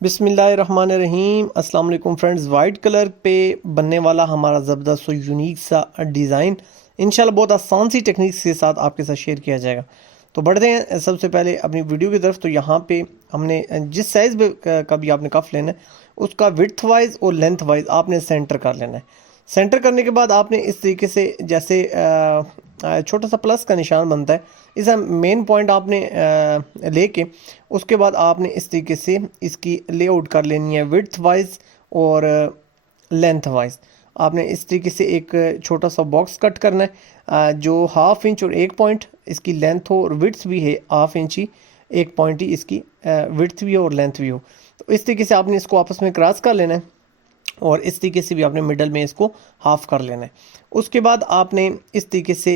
बिस्मिल्लाहिर्रहमानिर्रहीम। अस्सलाम वालेकुम फ्रेंड्स। वाइट कलर पे बनने वाला हमारा ज़बरदस्त और यूनिक सा डिज़ाइन इंशाल्लाह बहुत आसान सी टेक्निक्स के साथ आपके साथ शेयर किया जाएगा। तो बढ़ते हैं सबसे पहले अपनी वीडियो की तरफ। तो यहाँ पे हमने जिस साइज़ का भी आपने कफ लेना है उसका विड्थ वाइज और लेंथ वाइज आपने सेंटर कर लेना है। सेंटर करने के बाद आपने इस तरीके से जैसे छोटा सा प्लस का निशान बनता है, इस मेन पॉइंट आपने लेके उसके बाद आपने इस तरीके से इसकी लेआउट कर लेनी है विड्थ वाइज और लेंथ वाइज। आपने इस तरीके से एक छोटा सा बॉक्स कट करना है जो 1/2 इंच और 1 पॉइंट इसकी लेंथ हो और विड्थ भी है 1/2 इंच ही, 1 पॉइंट ही इसकी विड्थ भी हो और लेंथ भी हो। तो इस तरीके से आपने इसको आपस में क्रॉस कर लेना है और इस तरीके से भी आपने मिडल में इसको हाफ कर लेना है। उसके बाद आपने इस तरीके से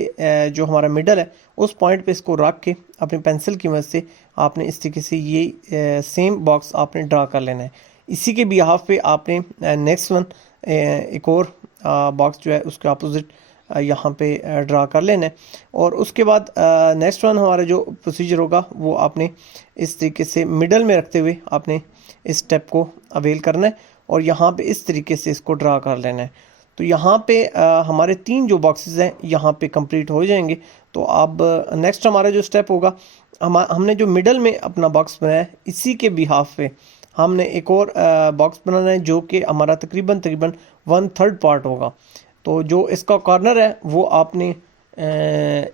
जो हमारा मिडल है उस पॉइंट पे इसको रख के अपनी पेंसिल की मदद से आपने इस तरीके से ये सेम बॉक्स आपने ड्रा कर लेना है। इसी के बिहाफ पे आपने नेक्स्ट वन एक और बॉक्स जो है उसके अपोजिट यहाँ पे ड्रा कर लेना है। और उसके बाद नेक्स्ट वन हमारा जो प्रोसीजर होगा वो आपने इस तरीके से मिडल में रखते हुए आपने इस स्टेप को अवेल करना है और यहाँ पे इस तरीके से इसको ड्रा कर लेना है। तो यहाँ पे हमारे 3 जो बॉक्सेस हैं यहाँ पे कंप्लीट हो जाएंगे। तो अब नेक्स्ट हमारा जो स्टेप होगा, हमने जो मिडल में अपना बॉक्स बनाया है इसी के बिहाफ पे हमने एक और बॉक्स बनाना है जो कि हमारा तकरीबन 1/3 पार्ट होगा। तो जो इसका कॉर्नर है वो आपने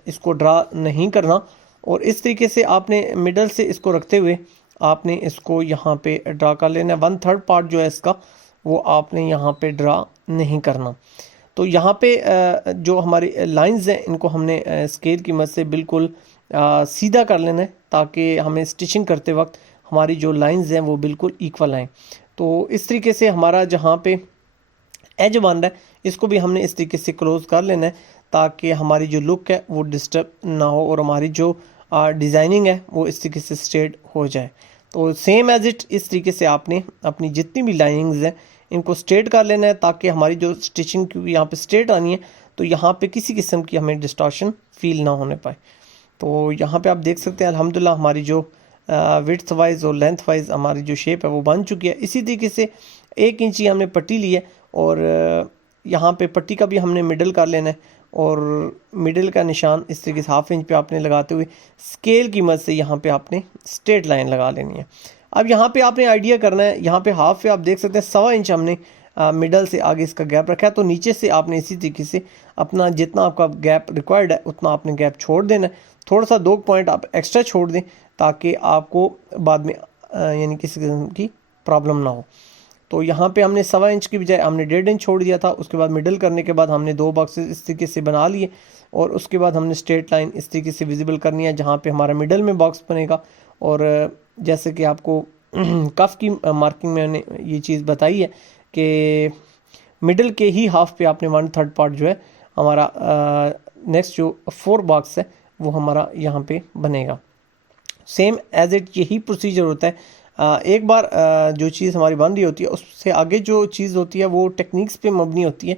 इसको ड्रा नहीं करना और इस तरीके से आपने मिडल से इसको रखते हुए आपने इसको यहाँ पे ड्रा कर लेना है। 1/3 पार्ट जो है इसका वो आपने यहाँ पे ड्रा नहीं करना। तो यहाँ पे जो हमारी लाइंस हैं इनको हमने स्केल की मदद से बिल्कुल सीधा कर लेना है ताकि हमें स्टिचिंग करते वक्त हमारी जो लाइंस हैं वो बिल्कुल इक्वल आएँ। तो इस तरीके से हमारा जहाँ पे एज बन रहा है इसको भी हमने इस तरीके से क्लोज कर लेना है ताकि हमारी जो लुक है वो डिस्टर्ब ना हो और हमारी जो डिज़ाइनिंग है वो इस तरीके से स्ट्रेट हो जाए। तो सेम एज इट इस तरीके से आपने अपनी जितनी भी लाइनिंग्स हैं इनको स्ट्रेट कर लेना है ताकि हमारी जो स्टिचिंग की यहाँ पे स्ट्रेट आनी है तो यहाँ पे किसी किस्म की हमें डिस्टॉर्शन फील ना होने पाए। तो यहाँ पे आप देख सकते हैं अल्हम्दुलिल्लाह हमारी जो विड्थ वाइज और लेंथ वाइज हमारी जो शेप है वो बन चुकी है। इसी तरीके से 1 इंच ही हमने पट्टी ली है और यहाँ पे पट्टी का भी हमने मिडल कर लेना है और मिडल का निशान इस तरीके से 1/2 इंच पे आपने लगाते हुए स्केल की मदद से यहाँ पे आपने स्ट्रेट लाइन लगा लेनी है। अब यहाँ पे आपने आइडिया करना है, यहाँ पे हाफ पे आप देख सकते हैं 1.25 इंच हमने मिडल से आगे इसका गैप रखा है। तो नीचे से आपने इसी तरीके से अपना जितना आपका गैप रिक्वायर्ड है उतना आपने गैप छोड़ देना है। थोड़ा सा 2 पॉइंट आप एक्स्ट्रा छोड़ दें ताकि आपको बाद में यानी किसी किस्म की प्रॉब्लम ना हो। तो यहाँ पे हमने 1.25 इंच की बजाय हमने 1.5 इंच छोड़ दिया था। उसके बाद मिडल करने के बाद हमने 2 बॉक्सेस इस तरीके से बना लिए और उसके बाद हमने स्ट्रेट लाइन इस तरीके से विजिबल करनी है जहाँ पे हमारा मिडल में बॉक्स बनेगा। और जैसे कि आपको कफ की मार्किंग में मैंने ये चीज़ बताई है कि मिडल के ही हाफ पे आपने 1/3 पार्ट जो है हमारा नेक्स्ट जो 4 बॉक्स है वो हमारा यहाँ पे बनेगा। सेम एज इट यही प्रोसीजर होता है। एक बार जो चीज़ हमारी बन रही होती है उससे आगे जो चीज़ होती है वो टेक्निक्स पे मबनी होती है।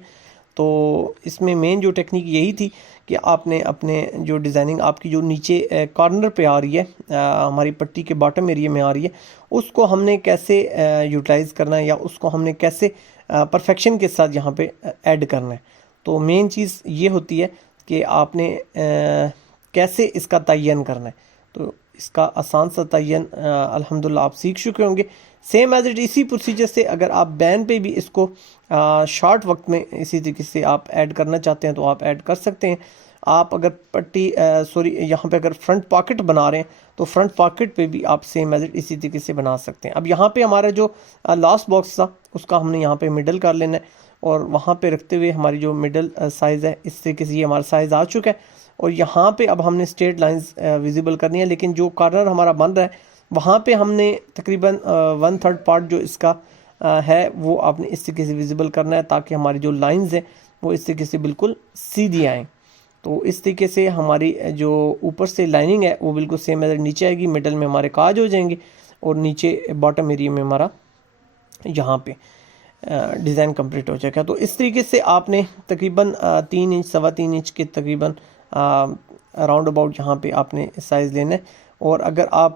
तो इसमें मेन जो टेक्निक यही थी कि आपने अपने जो डिज़ाइनिंग आपकी जो नीचे कॉर्नर पे आ रही है हमारी पट्टी के बॉटम एरिया में आ रही है उसको हमने कैसे यूटिलाइज़ करना है या उसको हमने कैसे परफेक्शन के साथ यहाँ पे ऐड करना है। तो मेन चीज़ ये होती है कि आपने कैसे इसका तयन करना है। तो इसका आसान सा तयन अल्हम्दुलिल्लाह आप सीख चुके होंगे। सेम एज इट इसी प्रोसीजर से अगर आप बैन पे भी इसको शॉर्ट वक्त में इसी तरीके से आप ऐड करना चाहते हैं तो आप ऐड कर सकते हैं। आप अगर पट्टी यहाँ पे अगर फ्रंट पॉकेट बना रहे हैं तो फ्रंट पॉकेट पे भी आप सेम एज इट इसी तरीके से बना सकते हैं। अब यहाँ पे हमारा जो लास्ट बॉक्स था उसका हमने यहाँ पे मिडल कर लेना है और वहाँ पे रखते हुए हमारी जो मिडल साइज़ है इस तरीके से ये हमारा साइज़ आ चुका है और यहाँ पे अब हमने स्ट्रेट लाइंस विजिबल करनी है। लेकिन जो कॉर्नर हमारा बन रहा है वहाँ पे हमने तकरीबन 1/3 पार्ट जो इसका है वो आपने इस तरीके से विजिबल करना है ताकि हमारी जो लाइंस है वो इस तरीके से बिल्कुल सीधी आएँ। तो इस तरीके से हमारी जो ऊपर से लाइनिंग है वो बिल्कुल सेम एज नीचे आएगी, मिडल में हमारे काज हो जाएंगे और नीचे बॉटम एरिया में हमारा यहाँ पे डिज़ाइन कंप्लीट हो जाएगा। तो इस तरीके से आपने तकरीबन 3 इंच 3.25 इंच के तकरीबन राउंड अबाउट यहाँ पे आपने साइज़ लेना है। और अगर आप